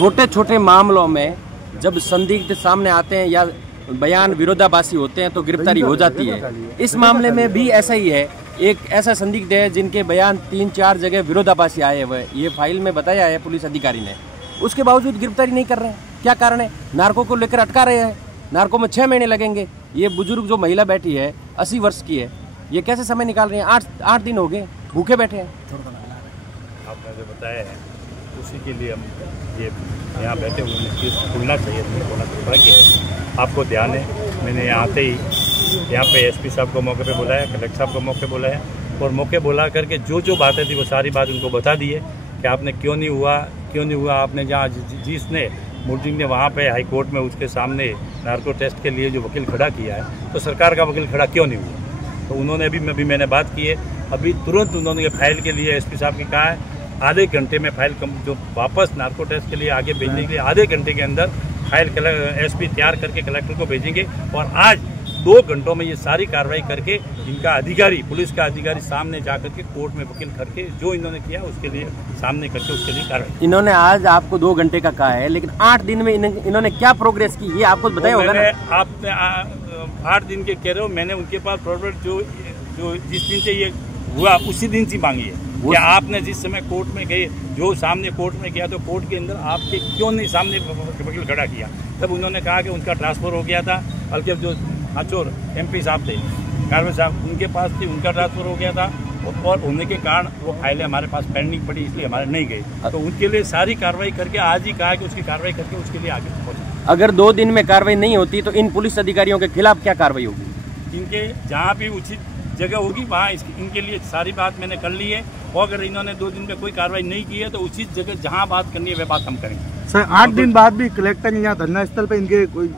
छोटे छोटे मामलों में जब संदिग्ध सामने आते हैं या बयान विरोधाभासी होते हैं तो गिरफ्तारी हो जाती है। इस मामले में भी ऐसा ही है। एक ऐसा संदिग्ध है जिनके बयान 3-4 जगह विरोधाभासी आए हुए, ये फाइल में बताया है पुलिस अधिकारी ने, उसके बावजूद गिरफ्तारी नहीं कर रहे हैं। क्या कारण है? नार्को को लेकर अटका रहे हैं। नार्को में 6 महीने लगेंगे। ये बुजुर्ग जो महिला बैठी है 80 वर्ष की है, ये कैसे समय निकाल रहे हैं? 8 दिन हो गए भूखे बैठे हैं। आपने जो बताया है उसी के लिए हम ये यहाँ बैठे हुए हैं। केस खुलना चाहिए, होना चाहिए है। आपको ध्यान है, मैंने यहाँ आते ही यहाँ पे एसपी साहब को मौके पे बुलाया, कलेक्टर साहब को मौके बुलाया और मौके बुला करके जो बातें थी वो सारी बात उनको बता दी है कि आपने क्यों नहीं हुआ। आपने जहाँ जिसने मुर्जिंग ने वहाँ पे हाई कोर्ट में उसके सामने नार्को टेस्ट के लिए जो वकील खड़ा किया है, तो सरकार का वकील खड़ा क्यों नहीं हुआ? तो उन्होंने अभी मैंने बात की है, अभी तुरंत उन्होंने फाइल के लिए एसपी साहब ने कहा है आधे घंटे में फाइल जो वापस नार्को टेस्ट के लिए आगे भेजने के लिए आधे घंटे के अंदर फाइल एसपी तैयार करके कलेक्टर को भेजेंगे और आज 2 घंटों में ये सारी कार्रवाई करके इनका अधिकारी, पुलिस का अधिकारी सामने जाकर के कोर्ट में वकील करके जो इन्होंने किया उसके लिए सामने करके उसके लिए कार्रवाई। इन्होंने आज आपको 2 घंटे का कहा है, लेकिन 8 दिन में इन्होंने क्या प्रोग्रेस की ये आपको बताया होगा ना? आपने 8 दिन के कह रहे हो, मैंने उनके पास प्रोग्रेस जो जिस दिन से ये हुआ उसी दिन से मांगी है कि आपने जिस समय कोर्ट में गए, जो सामने कोर्ट में गया तो कोर्ट के अंदर आपके क्यों नहीं सामने वकील खड़ा किया? तब उन्होंने कहा कि उनका ट्रांसफर हो गया था, बल्कि जो हाचोर एमपी साहब थे, कारवे साहब, उनके पास थी, उनका ट्रांसफर हो गया था और होने के कारण वो फाइलें हमारे पास पेंडिंग पड़ी, इसलिए हमारे नहीं गई। तो उनके लिए सारी कार्रवाई करके आज ही कहा कि उसकी कार्रवाई करके उसके लिए आगे पहुँचे। अगर 2 दिन में कार्रवाई नहीं होती तो इन पुलिस अधिकारियों के खिलाफ क्या कार्रवाई होगी? इनके जहाँ भी उचित जगह होगी वहाँ इनके लिए सारी बात मैंने कर ली है और अगर इन्होंने 2 दिन में कोई कार्रवाई नहीं की है तो उचित जगह जहाँ बात करनी है वह बात हम करेंगे। सर 8 दिन बाद भी कलेक्टर यहाँ धरना स्थल पे इनके कोई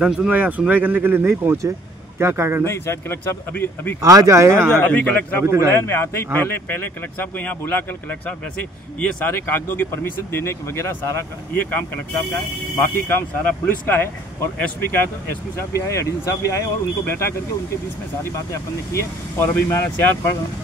जन सुनवाई या सुनवाई करने के लिए नहीं पहुँचे, क्या कारण? नहीं, शायद कलेक्टर साहब अभी आज आए, अभी कलेक्टर साहब को बुलाया। मैं आते ही पहले कलेक्टर साहब को यहाँ बुलाकर कलेक्टर साहब वैसे ये सारे कागजों की परमिशन देने के वगैरह सारा ये काम कलेक्टर साहब का है, बाकी काम सारा पुलिस का है और एसपी का है। तो एसपी साहब भी आए, एडीसी साहब भी आए और उनको बैठा करके उनके बीच में सारी बातें अपन ने की है और अभी हमारा शहर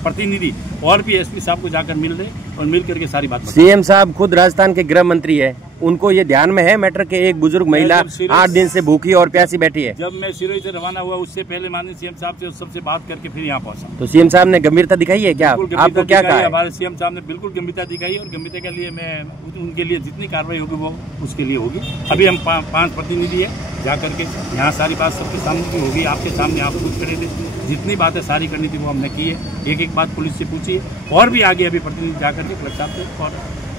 प्रतिनिधि और भी एसपी साहब को जाकर मिल रहे और मिल करके सारी बात। सीएम साहब खुद राजस्थान के गृह मंत्री है, उनको ये ध्यान में है मैटर के एक बुजुर्ग महिला 8 दिन से भूखी और प्यासी बैठी है? जब मैं सिरोही से रवाना हुआ उससे पहले माननीय सीएम साहब से सबसे बात करके फिर यहाँ पहुँचा। तो सीएम साहब ने गंभीरता दिखाई है क्या? आपको क्या कहा? हमारे सीएम साहब ने बिल्कुल गंभीरता दिखाई और गंभीरता के लिए मैं उनके लिए जितनी कार्रवाई होगी वो उसके लिए होगी। अभी हम 5 प्रतिनिधि है, जा करके यहाँ सारी बात सबके सामने की होगी, आपके सामने आप पूछ करे थे, जितनी बातें सारी करनी थी वो हमने की है। एक बात पुलिस से पूछी है और भी आगे अभी प्रतिनिधि जा करके कलेक्टर साहब से और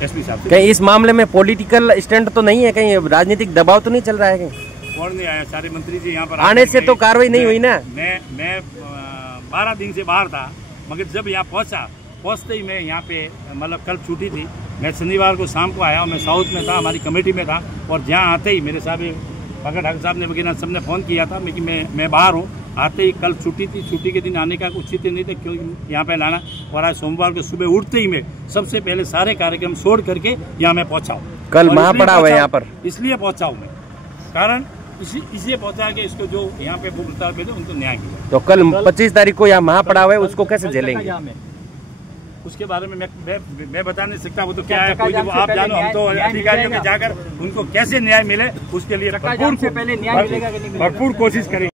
एसपी साहब से। कहीं इस मामले में पॉलिटिकल स्टैंड तो नहीं है, कहीं राजनीतिक दबाव तो नहीं चल रहा है? कहीं और नहीं आया, सारे मंत्री जी यहाँ पर आने से तो कार्रवाई नहीं हुई ना। मैं 12 दिन से बाहर था, मगर जब यहाँ पहुँचते ही मैं यहाँ पे मतलब कल छुट्टी थी, मैं शनिवार को शाम को आया और मैं साउथ में था, हमारी कमेटी में था और जहाँ आते ही मेरे साहब पकड़ ठाकुर साहब ने वगैरह सबने फ़ोन किया था कि मैं बाहर हूँ। आते ही कल छुट्टी थी, छुट्टी के दिन आने का उचित नहीं था क्यों यहाँ पे लाना, और आज सोमवार को सुबह उठते ही मैं सबसे पहले सारे कार्यक्रम छोड़ करके यहाँ मैं पहुँचा हूँ। कल वहाँ पड़ा हुआ है यहाँ पर, इसलिए पहुँचा हूँ मैं, कारण इसलिए पहुँचा कि इसको जो यहाँ पे भूखता भेजे उनको न्याय किया। तो कल 25 तारीख को यहाँ वहाँ पड़ा हुआ है, उसको कैसे झेलेंगे? उसके बारे में मैं बता नहीं सकता, वो तो क्या है कोई जब आप जानो, हम तो अधिकारियों में जाकर उनको कैसे न्याय मिले उसके लिए भरपूर कोशिश करेंगे।